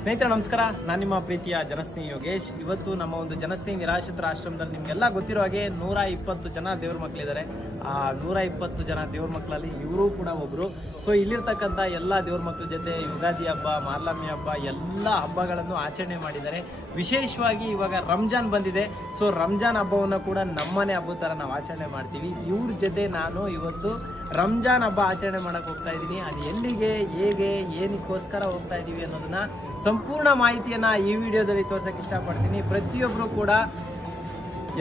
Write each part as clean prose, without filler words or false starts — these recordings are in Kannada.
ಸ್ನೇಹಿತರೆ ನಮಸ್ಕಾರ, ನಾನು ನಿಮ್ಮ ಪ್ರೀತಿಯ ಜನಸ್ನೇಹಿ ಯೋಗೇಶ್. ಇವತ್ತು ನಮ್ಮ ಒಂದು ಜನಸ್ನೇಹಿ ನಿರಾಶ್ರಿತರ ಆಶ್ರಮದಲ್ಲಿ ನಿಮಗೆಲ್ಲ ಗೊತ್ತಿರೋ ಹಾಗೆ 120 ಜನ ದೇವ್ರ ಮಕ್ಕಳಿದ್ದಾರೆ. ಆ 120 ಜನ ದೇವ್ರ ಮಕ್ಕಳಲ್ಲಿ ಇವರು ಕೂಡ ಒಬ್ರು. ಸೊ ಇಲ್ಲಿರ್ತಕ್ಕಂಥ ಎಲ್ಲ ದೇವ್ರ ಮಕ್ಕಳ ಜೊತೆ ಯುಗಾದಿ ಹಬ್ಬ, ಮಾರ್ಲಮ್ಮಿ ಹಬ್ಬ ಎಲ್ಲ ಹಬ್ಬಗಳನ್ನು ಆಚರಣೆ ಮಾಡಿದ್ದಾರೆ. ವಿಶೇಷವಾಗಿ ಇವಾಗ ರಂಜಾನ್ ಬಂದಿದೆ. ಸೊ ರಂಜಾನ್ ಹಬ್ಬವನ್ನು ಕೂಡ ನಮ್ಮನೆ ಹಬ್ಬದ ಥರ ನಾವು ಆಚರಣೆ ಮಾಡ್ತೀವಿ. ಇವ್ರ ಜೊತೆ ನಾನು ಇವತ್ತು ರಂಜಾನ್ ಹಬ್ಬ ಆಚರಣೆ ಮಾಡಕ್ಕೆ ಹೋಗ್ತಾ ಇದ್ದೀನಿ. ಅದು ಎಲ್ಲಿಗೆ, ಹೇಗೆ, ಏನಕ್ಕೋಸ್ಕರ ಹೋಗ್ತಾ ಇದ್ದೀವಿ ಅನ್ನೋದನ್ನ ಸಂಪೂರ್ಣ ಮಾಹಿತಿಯನ್ನ ಈ ವಿಡಿಯೋದಲ್ಲಿ ತೋರ್ಸಕ್ಕೆ ಇಷ್ಟಪಡ್ತೀನಿ. ಪ್ರತಿಯೊಬ್ಬರು ಕೂಡ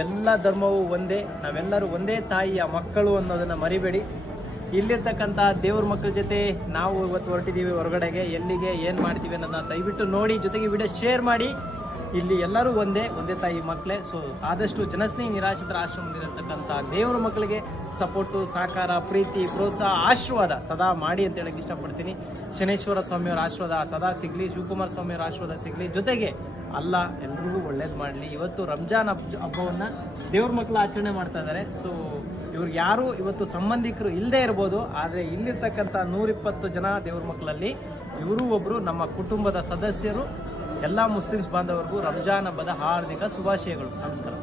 ಎಲ್ಲ ಧರ್ಮವೂ ಒಂದೇ, ನಾವೆಲ್ಲರೂ ಒಂದೇ ತಾಯಿಯ ಮಕ್ಕಳು ಅನ್ನೋದನ್ನ ಮರಿಬೇಡಿ. ಇಲ್ಲಿರ್ತಕ್ಕಂಥ ದೇವ್ರ ಮಕ್ಕಳ ಜೊತೆ ನಾವು ಇವತ್ತು ಹೊರಟಿದ್ದೀವಿ ಹೊರಗಡೆಗೆ. ಎಲ್ಲಿಗೆ, ಏನು ಮಾಡ್ತೀವಿ ಅನ್ನೋದನ್ನ ದಯವಿಟ್ಟು ನೋಡಿ, ಜೊತೆಗೆ ವಿಡಿಯೋ ಶೇರ್ ಮಾಡಿ. ಇಲ್ಲಿ ಎಲ್ಲರೂ ಒಂದೇ ತಾಯಿ ಮಕ್ಕಳೇ. ಸೊ ಆದಷ್ಟು ಜನಸ್ನೇಹಿ ನಿರಾಶ್ರಿತರ ಆಶ್ರಮದಲ್ಲಿರತಕ್ಕಂಥ ದೇವ್ರ ಮಕ್ಕಳಿಗೆ ಸಪೋರ್ಟು, ಸಹಕಾರ, ಪ್ರೀತಿ, ಪ್ರೋತ್ಸಾಹ, ಆಶೀರ್ವಾದ ಸದಾ ಮಾಡಿ ಅಂತ ಹೇಳಕ್ಕೆ ಇಷ್ಟಪಡ್ತೀನಿ. ಶನೇಶ್ವರ ಸ್ವಾಮಿಯವರ ಆಶೀರ್ವಾದ ಸದಾ ಸಿಗಲಿ, ಶಿವಕುಮಾರ ಸ್ವಾಮಿಯವರ ಆಶೀರ್ವಾದ ಸಿಗಲಿ. ಜೊತೆಗೆ ಅಲ್ಲ ಎಲ್ರಿಗೂ ಒಳ್ಳೇದು ಮಾಡಲಿ. ಇವತ್ತು ರಂಜಾನ್ ಹಬ್ಬವನ್ನು ದೇವ್ರ ಮಕ್ಕಳು ಆಚರಣೆ ಮಾಡ್ತಾ ಇದ್ದಾರೆ. ಸೊ ಇವ್ರಿಗೆ ಯಾರು ಇವತ್ತು ಸಂಬಂಧಿಕರು ಇಲ್ಲದೆ ಇರ್ಬೋದು, ಆದರೆ ಇಲ್ಲಿರ್ತಕ್ಕಂಥ 120 ಜನ ದೇವ್ರ ಮಕ್ಕಳಲ್ಲಿ ಇವರು ಒಬ್ಬರು ನಮ್ಮ ಕುಟುಂಬದ ಸದಸ್ಯರು. ಎಲ್ಲ ಮುಸ್ಲಿಮ್ಸ್ ಬಾಂಧವರಿಗೂ ರಂಜಾನ್ ಹಬ್ಬದ ಹಾರ್ದಿಕ ಶುಭಾಶಯಗಳು. ನಮಸ್ಕಾರ.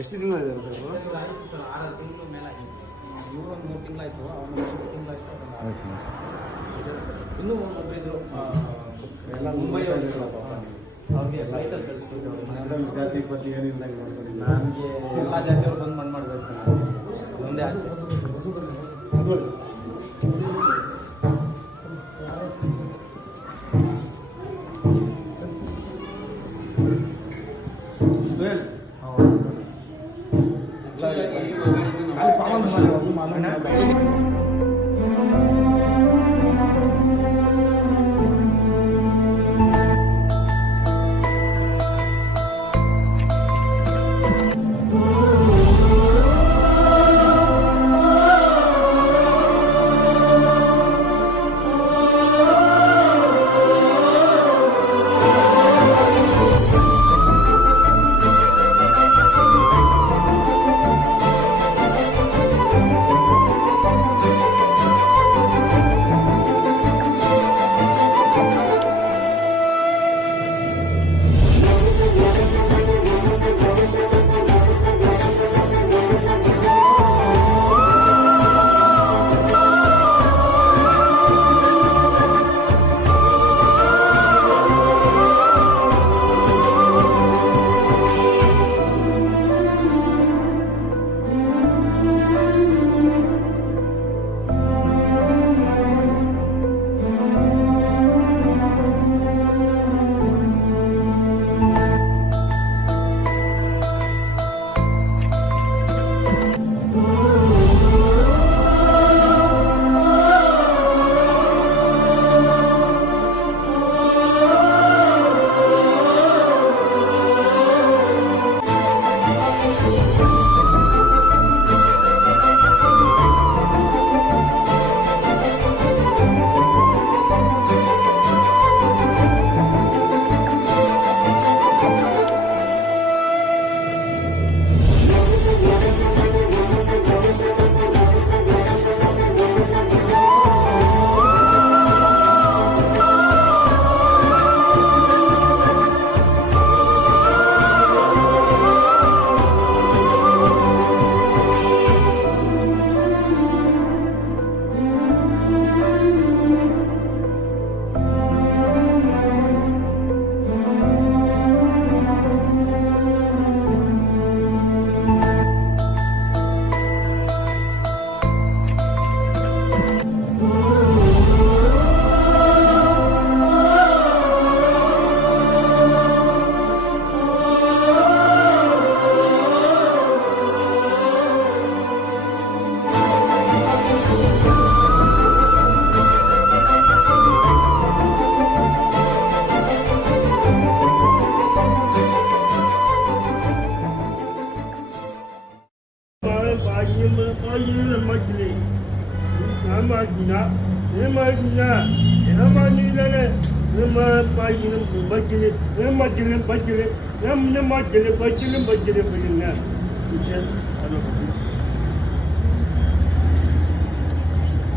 ಎಷ್ಟು ದಿನ ಇದೆ? 6 ತಿಂಗಳು ಮೇಲೆ ಆಗಿದೆ. ಇವರೊಂದು 3 ತಿಂಗಳಾಯ್ತು, ಅವನು 3 ತಿಂಗಳಾಯ್ತು. ಇನ್ನೂ ಒಬ್ಬರಿದ್ರು ಎಲ್ಲ ಮುಂಬೈ ಅವ್ರಿಗೆ ಫ್ಲೈಟಲ್ಲಿ ಕಳಿಸ್ಬಿಟ್ಟು ಜಾತಿ ಪತಿ ಏನಿಲ್ಲ. ನನಗೆ ಎಲ್ಲ ಜಾತಿಯವ್ರು ಬಂದು ಮಣ್ಣು ಮಾಡಬೇಕು ಒಂದೇ ಆಸೆ.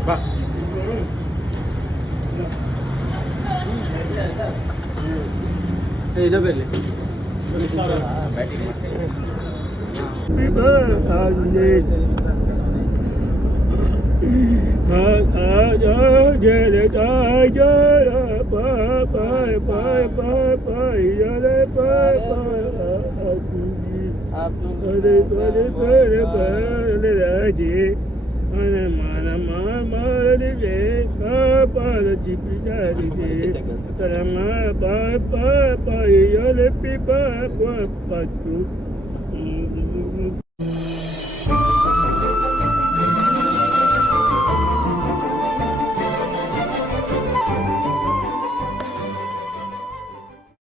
ಬಾ ಇದು ಬರಲಿ Papa,